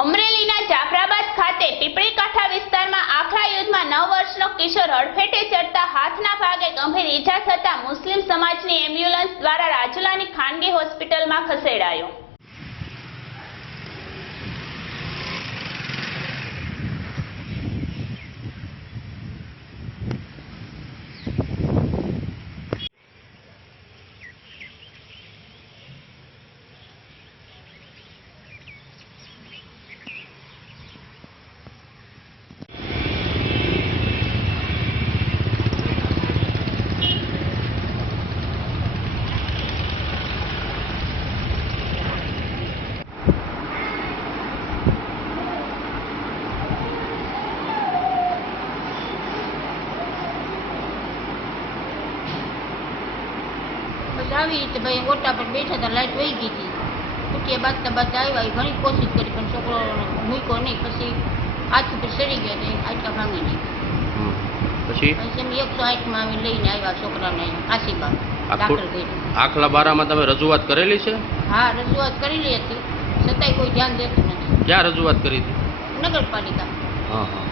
અમરેલીના જાફરાબાદ ખાતે પીપળી કાંઠા વિસ્તારમાં આખલા યુદ્ધમાં 9 વર્ષનો કિશોર હડફેટે ચડતા હાથના ભાગે ગંભીર ઈજા થતા મુસ્લિમ સમાજની એમ્બ્યુલન્સ દ્વારા રાજુલાની ખાનગી હોસ્પિટલમાં ખસેડાયો. આવી રીતે ભાઈ ઓટા પર બેઠા હતા, લાઈટ વહી ગઈ હતી. ફૂટિયા બાજતા આવ્યા, ઘણી કોશિશ કરી પણ છોકરો મૂક્યો નહીં. પછી હાથ ઉપર સડી ગયા ને આટલા ભાંગી નાખ્યા. પછી અમે 108માં આવી લઈને આવ્યા છોકરાને આશીબા દાખલ કર્યું. આખલા બારામાં તમે રજૂઆત કરેલી છે? હા, રજૂઆત કરેલી હતી, છતાંય કોઈ ધ્યાન દેતું નથી. ક્યાં રજૂઆત કરી હતી? નગરપાલિકા. હા હા.